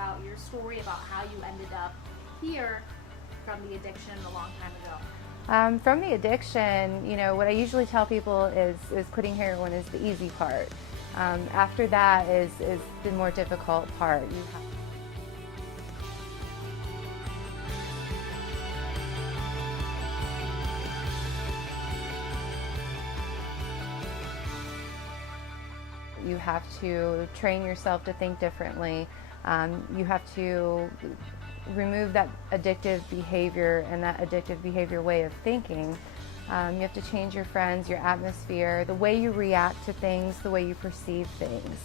about your story, about how you ended up here from the addiction a long time ago. From the addiction, what I usually tell people is quitting heroin is the easy part. After that is the more difficult part. You have to train yourself to think differently. You have to remove that addictive behavior and that addictive behavior way of thinking. You have to change your friends, your atmosphere, the way you react to things, the way you perceive things.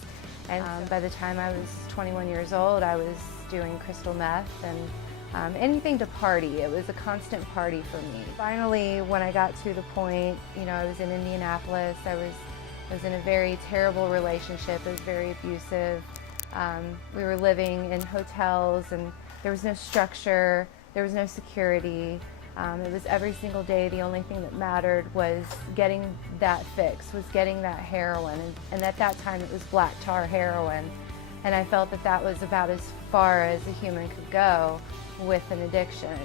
And by the time I was 21 years old, I was doing crystal meth and anything to party. It was a constant party for me. Finally, when I got to the point, I was in Indianapolis, I was in a very terrible relationship. It was very abusive. We were living in hotels and there was no structure, there was no security. It was every single day, the only thing that mattered was getting that fix, was getting that heroin. And at that time it was black tar heroin. And I felt that that was about as far as a human could go with an addiction.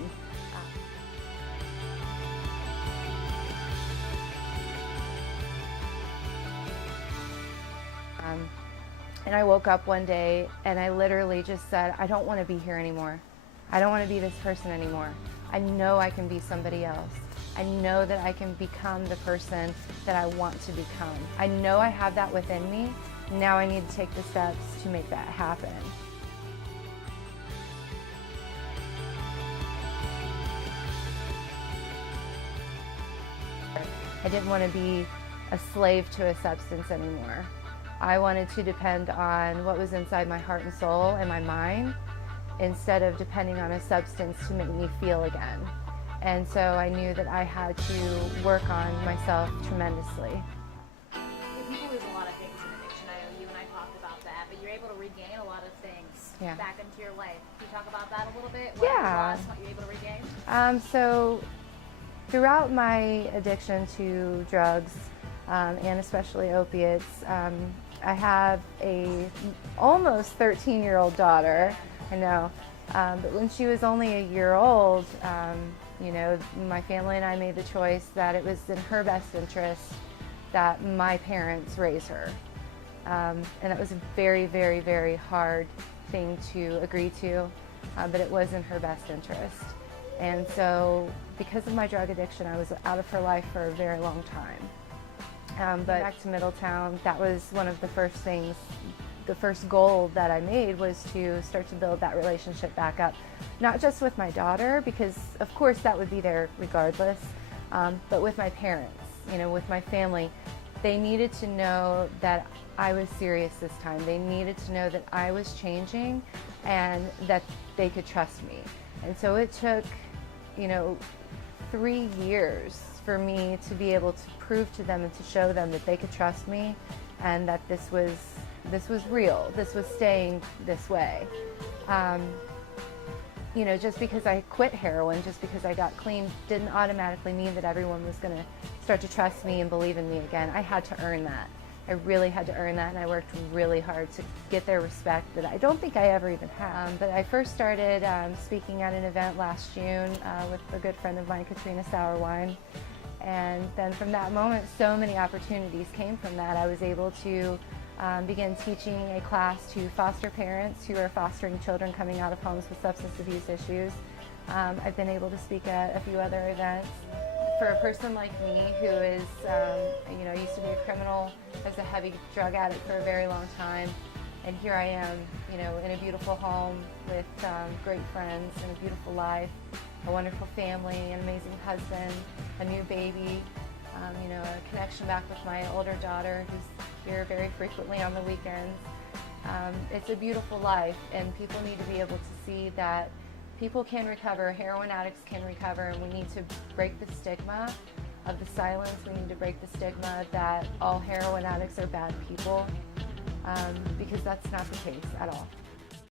And I woke up one day and I literally just said, I don't want to be here anymore. I don't want to be this person anymore. I know I can be somebody else. I know that I can become the person that I want to become. I know I have that within me. Now I need to take the steps to make that happen. I didn't want to be a slave to a substance anymore. I wanted to depend on what was inside my heart and soul and my mind instead of depending on a substance to make me feel again. And so I knew that I had to work on myself tremendously. People lose a lot of things in addiction. I know you and I talked about that, but you're able to regain a lot of things back into your life. Can you talk about that a little bit? What you lost, what you're able to regain? So throughout my addiction to drugs, and especially opiates, I have a almost 13-year-old daughter, I know, but when she was only a year old, my family and I made the choice that it was in her best interest that my parents raise her. And that was a very, very, very hard thing to agree to, but it was in her best interest. And so because of my drug addiction, I was out of her life for a very long time. But back to Middletown, that was one of the first things, the first goal that I made was to start to build that relationship back up. Not just with my daughter, because of course that would be there regardless, but with my parents, with my family. They needed to know that I was serious this time. They needed to know that I was changing and that they could trust me. And so it took, 3 years for me to be able to prove to them and to show them that they could trust me and that this was real, this was staying this way. Just because I quit heroin, just because I got clean, didn't automatically mean that everyone was going to start to trust me and believe in me again. I had to earn that. I really had to earn that, and I worked really hard to get their respect that I don't think I ever even had. But I first started speaking at an event last June with a good friend of mine, Katrina Sauerwein. And then from that moment, so many opportunities came from that. I was able to begin teaching a class to foster parents who are fostering children coming out of homes with substance abuse issues. I've been able to speak at a few other events. For a person like me who is, used to be a criminal, as a heavy drug addict for a very long time, and here I am, in a beautiful home with great friends and a beautiful life, a wonderful family, an amazing husband, a new baby, a connection back with my older daughter who's here very frequently on the weekends. It's a beautiful life, and people need to be able to see that people can recover, heroin addicts can recover, and we need to break the stigma of the silence. We need to break the stigma that all heroin addicts are bad people, because that's not the case at all.